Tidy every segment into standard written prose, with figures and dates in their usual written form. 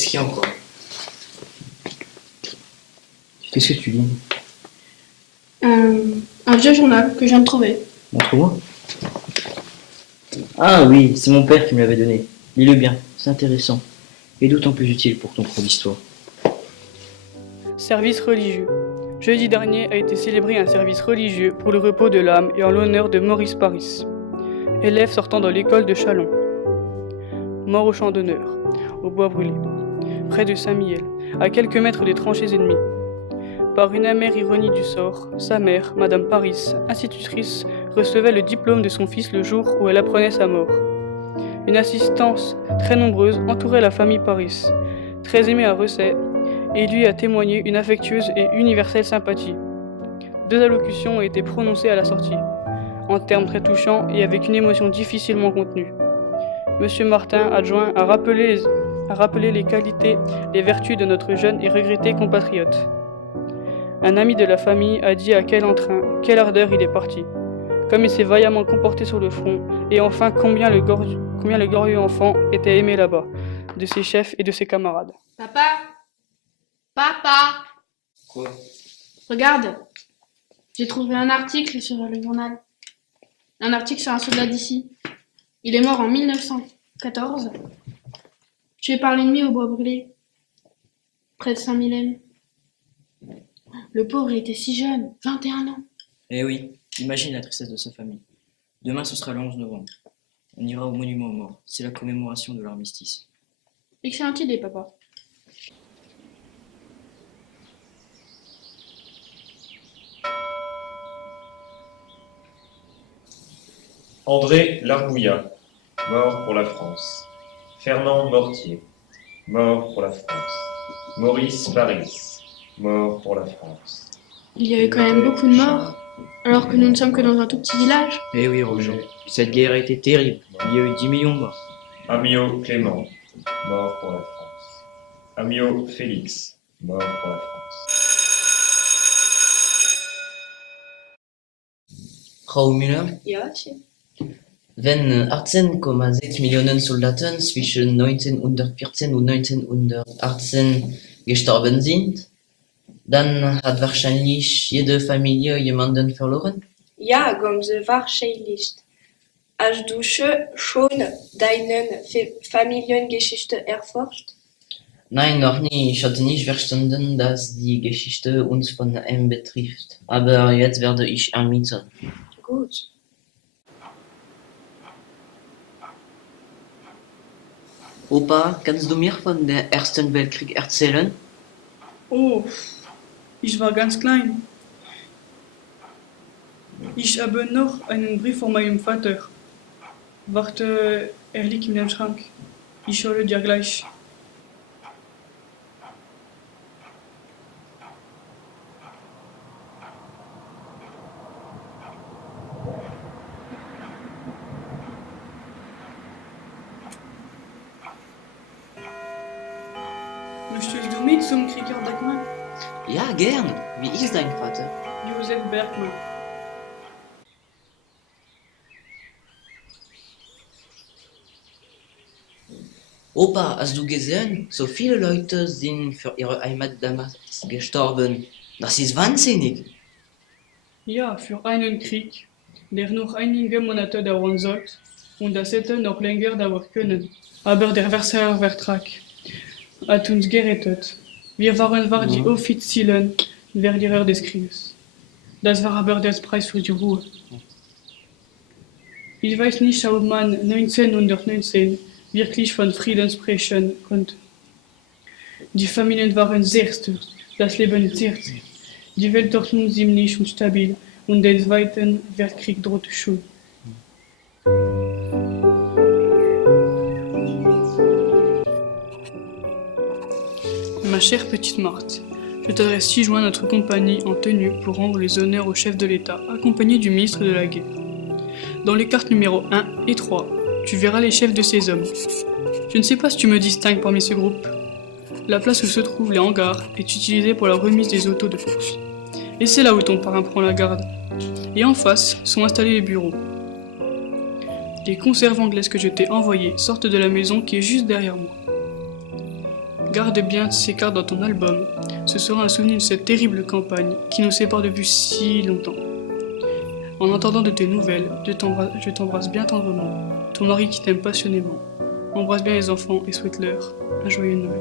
Qu'est-ce qu'il y a encore? Qu'est-ce que tu lis? Un vieux journal que je viens de trouver. Montre-moi. Ah oui, c'est mon père qui me l'avait donné. Lis-le bien, c'est intéressant. Et d'autant plus utile pour ton cours d'histoire. Service religieux. Jeudi dernier a été célébré un service religieux pour le repos de l'âme et en l'honneur de Maurice Paris, élève sortant de l'école de Châlons. Mort au champ d'honneur, au bois brûlé, près de Saint-Mihiel, à quelques mètres des tranchées ennemies. Par une amère ironie du sort, sa mère, Madame Paris, institutrice, recevait le diplôme de son fils le jour où elle apprenait sa mort. Une assistance très nombreuse entourait la famille Paris, très aimée à Recet, et lui a témoigné une affectueuse et universelle sympathie. 2 allocutions ont été prononcées à la sortie, en termes très touchants et avec une émotion difficilement contenue. Monsieur Martin, adjoint, a rappelé les qualités, les vertus de notre jeune et regretté compatriote. Un ami de la famille a dit à quel entrain, quelle ardeur il est parti, comme il s'est vaillamment comporté sur le front, et enfin combien le glorieux enfant était aimé là-bas, de ses chefs et de ses camarades. Papa! Papa! Quoi? Regarde! J'ai trouvé un article sur le journal. Un article sur un soldat d'ici. Il est mort en 1914, tué par l'ennemi au bois brûlé, près de Saint-Mylène. Le pauvre était si jeune, 21 ans. Eh oui, imagine la tristesse de sa famille. Demain, ce sera le 11 novembre. On ira au monument aux morts. C'est la commémoration de l'armistice. Excellente idée, papa. André Larbouillat, mort pour la France. Fernand Mortier, mort pour la France. Maurice Paris, mort pour la France. Il y avait quand même beaucoup de morts, alors que nous ne sommes que dans un tout petit village. Eh oui, Roger, cette guerre a été terrible. Il y a eu 10 millions de morts. Amiot Clément, mort pour la France. Amiot Félix, mort pour la France. Frau Müller, Ja, Chef. wenn 18,6 Millionen Soldaten zwischen 1914 und 1918 gestorben sind, dann hat wahrscheinlich jede Familie jemanden verloren. Ja, ganz wahrscheinlich. Hast du schon deine Familiengeschichte erforscht? Nein, noch nie. Ich hatte nicht verstanden, dass die Geschichte uns von ihm betrifft. Aber jetzt werde ich ermitteln. Gut. Opa, kannst du mir von der Ersten Weltkrieg erzählen? Oh, ich war ganz klein. Ich habe noch einen Brief von meinem Vater. Warte, er liegt in dem Schrank. Ich hole dir gleich. Möchtest du mit zum Krieger Dagmar? Ja, gern. Wie ist dein Vater? Josef Bergmann. Opa, hast du gesehen? So viele Leute sind für ihre Heimat damals gestorben. Das ist wahnsinnig. Ja, für einen Krieg, der noch einige Monate dauern sollte und das hätte noch länger dauern können. Aber der Versailler Vertrag hat uns gerettet. Wir waren zwar die offiziellen Verlierer des Krieges. Das war aber der Preis für die Ruhe. Ich weiß nicht, ob man 1919 wirklich von Frieden sprechen konnte. Die Familien waren sehr stürzt, das Leben sehr zäh. Die Weltordnung ziemlich unstabil und der Zweite Weltkrieg drohte schon. Ma chère petite Marthe, je t'adresse 6 juin notre compagnie en tenue pour rendre les honneurs au chef de l'État, accompagné du ministre de la Guerre. Dans les cartes numéro 1 et 3, tu verras les chefs de ces hommes. Je ne sais pas si tu me distingues parmi ce groupe. La place où se trouvent les hangars est utilisée pour la remise des autos de course. Et c'est là où ton parrain prend la garde. Et en face sont installés les bureaux. Les conserves anglaises que je t'ai envoyées sortent de la maison qui est juste derrière moi. garde bien ces cartes dans ton album. Ce sera un souvenir de cette terrible campagne qui nous sépare depuis si longtemps. En attendant de tes nouvelles, je t'embrasse bien tendrement. Ton mari qui t'aime passionnément. Embrasse bien les enfants et souhaite-leur un joyeux Noël.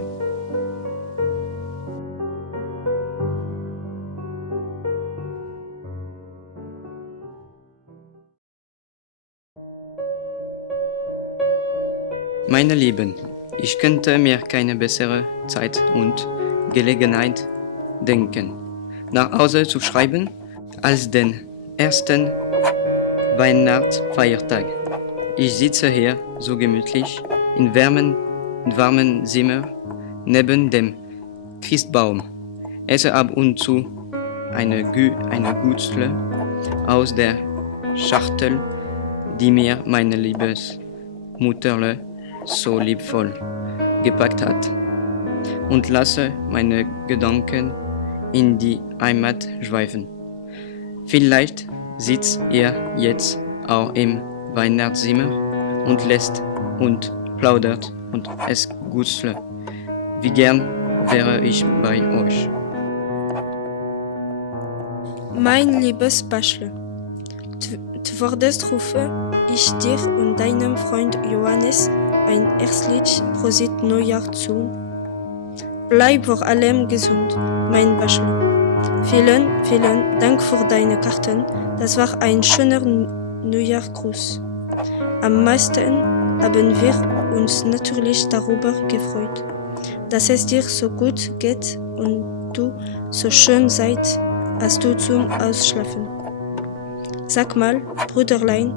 Meine Lieben, ich könnte mir keine bessere Zeit und Gelegenheit denken, nach Hause zu schreiben, als den ersten Weihnachtsfeiertag. Ich sitze hier so gemütlich im warmen Zimmer neben dem Christbaum, esse ab und zu eine Gutzle aus der Schachtel, die mir meine Liebesmutterle so liebevoll gepackt hat, und lasse meine Gedanken in die Heimat schweifen. Vielleicht sitzt ihr jetzt auch im Weihnachtszimmer und lässt und plaudert und esst Gutzle. Wie gern wäre ich bei euch. Mein liebes Baschle, zuvorderst rufe ich dir und deinem Freund Johannes ein herzlich Prosit Neujahr zu. Bleib vor allem gesund, mein Baschle. Vielen, vielen Dank für deine Karten. Das war ein schöner Neujahrgruß. Am meisten haben wir uns natürlich darüber gefreut, dass es dir so gut geht und du so schön seid, hast du zum Ausschlafen. Sag mal, Brüderlein,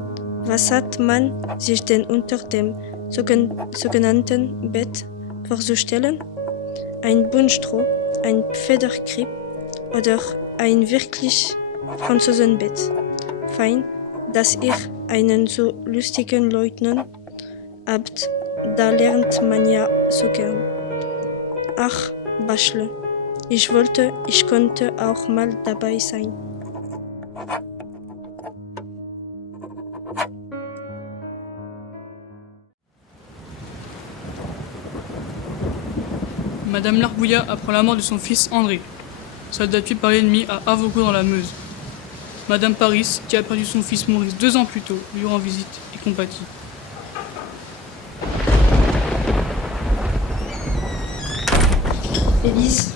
was hat man sich denn unter dem sogenannten Bett vorzustellen? Ein Buntstroh, ein Federkrieb oder ein wirklich Franzosenbett? Fein, dass ihr einen so lustigen Leutnant habt, da lernt man ja so gern. Ach, Baschle, ich konnte auch mal dabei sein. Madame Larbouillat apprend la mort de son fils André, soldat tué par l'ennemi à Avaucourt dans la Meuse. Madame Paris, qui a perdu son fils Maurice 2 ans plus tôt, lui rend visite et compatit. Élise,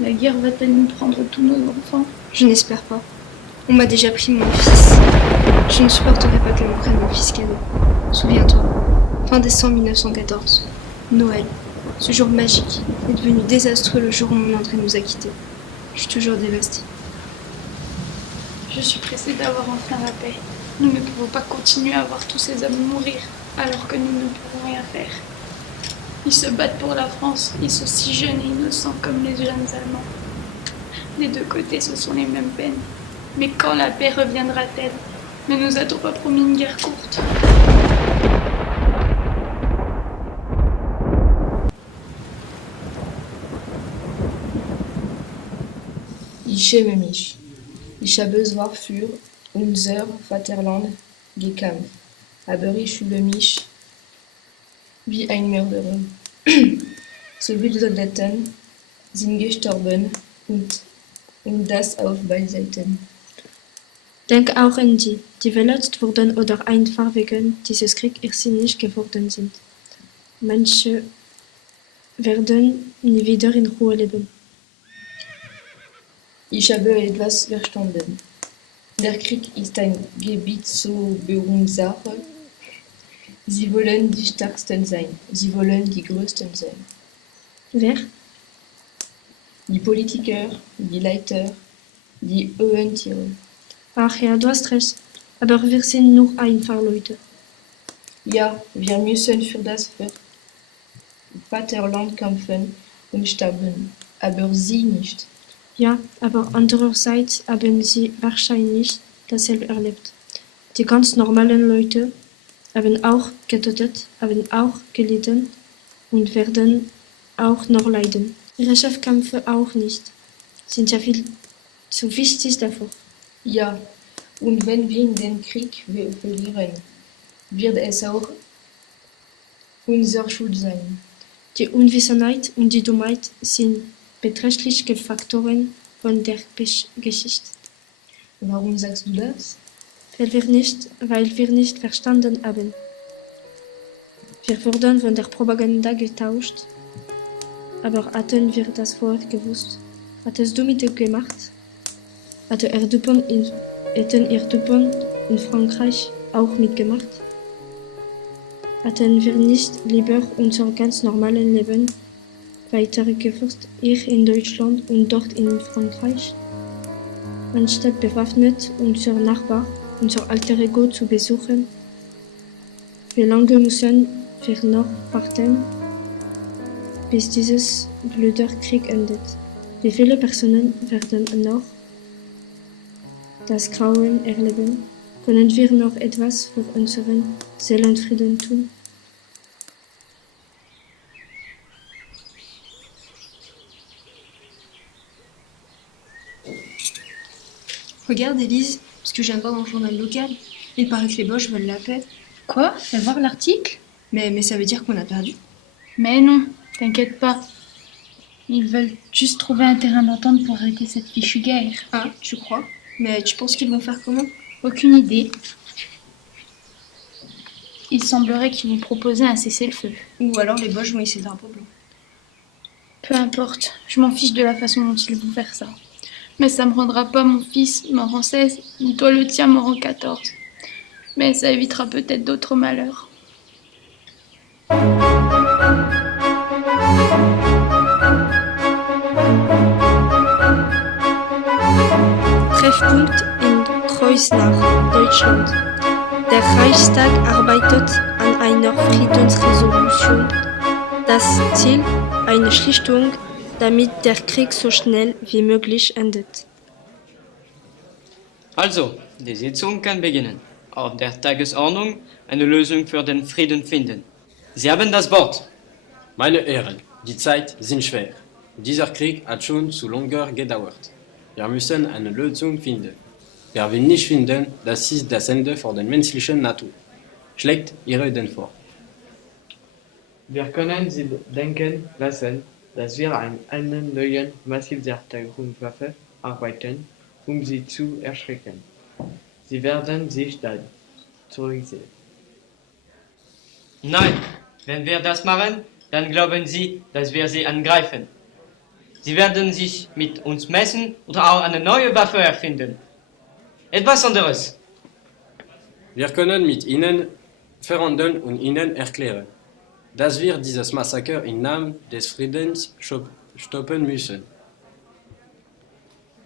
la guerre va-t-elle nous prendre tous nos enfants? Je n'espère pas. On m'a déjà pris mon fils. Je ne supporterai pas que l'on prenne mon fils cadeau. Souviens-toi, fin décembre 1914, Noël. Ce jour magique est devenu désastreux le jour où mon André nous a quittés. Je suis toujours dévastée. Je suis pressée d'avoir enfin la paix. Nous ne pouvons pas continuer à voir tous ces hommes mourir alors que nous ne pouvons rien faire. Ils se battent pour la France, ils sont si jeunes et innocents comme les jeunes Allemands. Des deux côtés, ce sont les mêmes peines. Mais quand la paix reviendra-t-elle? Ne nous a-t-on pas promis une guerre courte? Ich schäme mich. Ich habe zwar für unser Vaterland gekämpft, aber ich fühle mich wie ein Mörderer. So viele Soldaten sind gestorben und das auf beiden Seiten. Denk auch an die, die verletzt wurden oder einfach wegen dieses Kriegs irrsinnig geworden sind. Manche werden nie wieder in Ruhe leben. Ich habe etwas verstanden. Der Krieg ist ein Gebiet zur Beruhigungssache. Sie wollen die Stärksten sein. Sie wollen die Größten sein. Wer? Die Politiker, die Leiter, die hohen Tiere. Ach ja, du hast recht. Aber wir sind nur einfach Leute. Ja, wir müssen für das Vaterland kämpfen und sterben. Aber sie nicht. Ja, aber andererseits haben sie wahrscheinlich dasselbe erlebt. Die ganz normalen Leute haben auch getötet, haben auch gelitten und werden auch noch leiden. Ihre Chefkämpfe auch nicht. Sind ja viel zu wichtig dafür. Ja, und wenn wir den Krieg verlieren, wird es auch unser Schuld sein. Die Unwissenheit und die Dummheit sind beträchtliche Faktoren von der Geschichte. Warum sagst du das? Weil wir nicht verstanden haben. Wir wurden von der Propaganda getauscht. Aber hatten wir das Wort gewusst? Hattest du mitgemacht? Hätten Erdupern in Frankreich auch mitgemacht? Hatten wir nicht lieber unser ganz normales Leben weitergeführt, hier in Deutschland und dort in Frankreich? Anstatt bewaffnet unser Nachbar, unser alter Ego zu besuchen? Wie lange müssen wir noch warten, bis dieses blöde Krieg endet? Wie viele Personen werden noch das Grauen erleben? Können wir noch etwas für unseren Seelenfrieden tun? Regarde, Élise, ce que je viens de voir dans le journal local. Il paraît que les Boches veulent la paix. Quoi? Fais voir l'article? Mais ça veut dire qu'on a perdu. Mais non, t'inquiète pas. Ils veulent juste trouver un terrain d'entente pour arrêter cette fichue guerre. Ah, tu crois? Mais tu penses qu'ils vont faire comment? Aucune idée. Il semblerait qu'ils vont proposer un cessez-le-feu. Ou alors les Boches vont essayer d'un drapeau blanc. Peu importe, je m'en fiche de la façon dont ils vont faire ça. Mais ça me rendra pas mon fils mort en 16, ni toi le tien mort en 14. Mais ça évitera peut-être d'autres malheurs. Treffpunkt in Kreuznach, Deutschland. Der Reichstag arbeitet an einer Friedensresolution. Das Ziel, eine Schlichtung, damit der Krieg so schnell wie möglich endet. Also, die Sitzung kann beginnen. Auf der Tagesordnung eine Lösung für den Frieden finden. Sie haben das Wort. Meine Herren, die Zeit sind schwer. Dieser Krieg hat schon zu lange gedauert. Wir müssen eine Lösung finden. Wer wir nicht finden, das ist das Ende für den menschlichen Natur. Schlägt Ihre den vor. Wir können Sie denken lassen, dass wir an einer neuen Massenverteidigungswaffe arbeiten, um sie zu erschrecken. Sie werden sich dann zurücksehen. Nein, wenn wir das machen, dann glauben Sie, dass wir sie angreifen. Sie werden sich mit uns messen oder auch eine neue Waffe erfinden. Etwas anderes. Wir können mit Ihnen verhandeln und Ihnen erklären, dass wir dieses Massaker im Namen des Friedens stoppen müssen.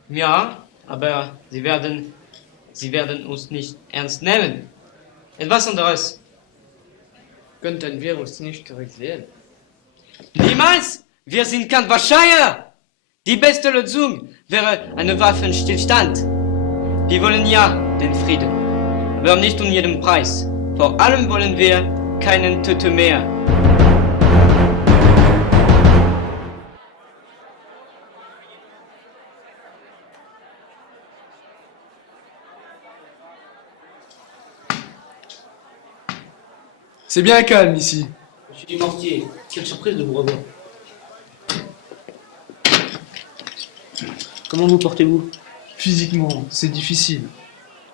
Ja, aber Sie werden uns nicht ernst nehmen. Etwas anderes. Könnten wir uns nicht zurücksehen? Niemals! Wir sind kein Wahrscheinlicher! Die beste Lösung wäre ein Waffenstillstand. Wir wollen ja den Frieden, aber nicht um jeden Preis. Vor allem wollen wir keinen Tote mehr. C'est bien calme ici. Monsieur Dumortier, quelle surprise de vous revoir. Comment vous portez-vous? Physiquement, c'est difficile.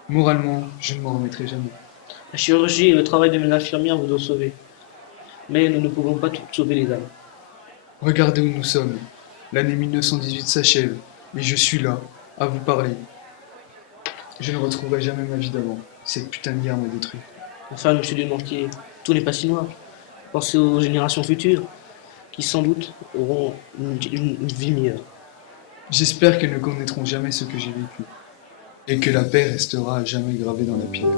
Moralement, je ne m'en remettrai jamais. La chirurgie et le travail de mes infirmières vous ont sauvé. Mais nous ne pouvons pas toutes sauver les âmes. Regardez où nous sommes. L'année 1918 s'achève, et je suis là, à vous parler. Je ne retrouverai jamais ma vie d'avant. Cette putain de guerre m'a détruit. Enfin, monsieur Dumortier, tout n'est pas si noir. Pensez aux générations futures, qui sans doute auront une vie meilleure. J'espère qu'elles ne connaîtront jamais ce que j'ai vécu, et que la paix restera à jamais gravée dans la pierre.